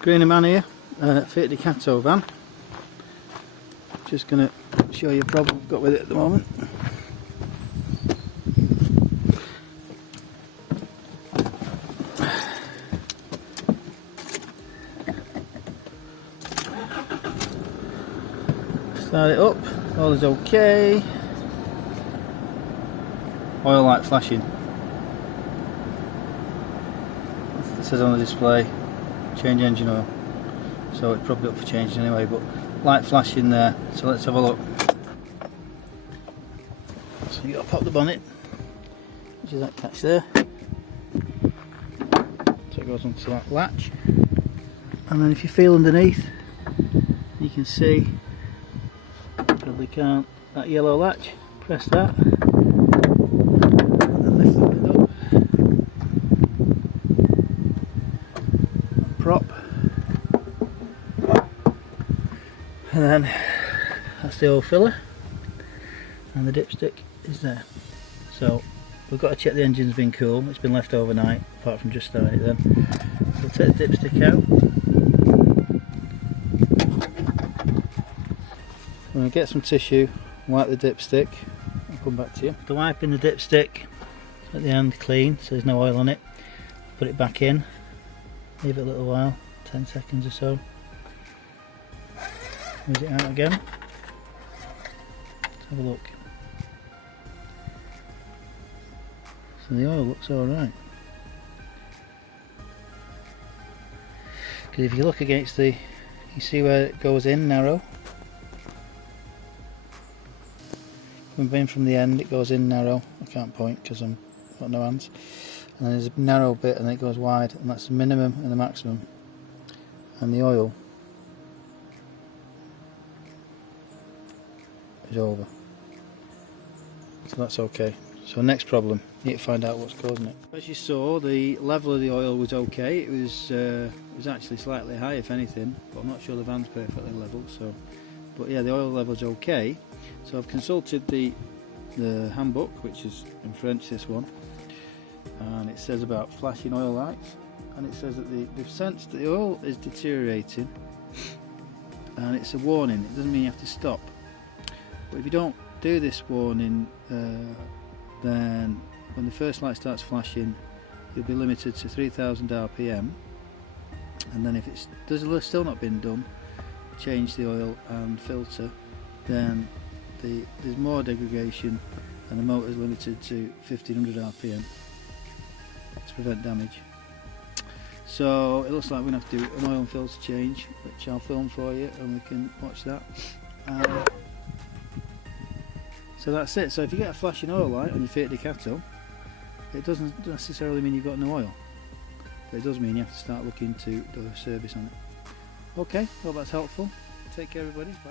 Greeny man here, Fiat Ducato van. Just going to show you a problem I've got with it at the moment. Start it up, all is okay. Oil light flashing. It says on the display, change engine oil. So it's probably up for changing anyway, but light flashing there. So let's have a look. So you got to pop the bonnet, which is that catch there. So it goes onto that latch. And then if you feel underneath, you can see, probably can't, that yellow latch. Press that. And then lift the lid up. And prop. And then that's the oil filler, and the dipstick is there. So we've got to check the engine's been cool. It's been left overnight, apart from just starting it then. We'll take the dipstick out. I'm going to get some tissue, wipe the dipstick, I'll come back to you. After wiping the dipstick at the end clean, so there's no oil on it, put it back in, leave it a little while, 10 seconds or so. Use it out again. Let's have a look. So the oil looks alright. Because if you look against the, you see where it goes in narrow. Coming in from the end, it goes in narrow. I can't point because I've got no hands. And then there's a narrow bit and it goes wide, and that's the minimum and the maximum. And the oil is over, so that's okay. So next problem, you need to find out what's causing it. As you saw, the level of the oil was okay. It was actually slightly high, if anything, but I'm not sure the van's perfectly level. So, but yeah, the oil level's okay. So I've consulted the handbook, which is in French, this one, and it says about flashing oil lights, and it says that they've sensed that the oil is deteriorating, and it's a warning. It doesn't mean you have to stop. But if you don't do this warning, then when the first light starts flashing, you'll be limited to 3000 RPM, and then if it's still not been done, change the oil and filter, then there's more degradation, and the motor is limited to 1500 RPM to prevent damage. So it looks like we're going to have to do an oil and filter change, which I'll film for you and we can watch that. So that's it. So if you get a flashing oil light on your Fiat Ducato, it doesn't necessarily mean you've got no oil, but it does mean you have to start looking to do a service on it. Okay, hope that's helpful. Take care everybody, bye.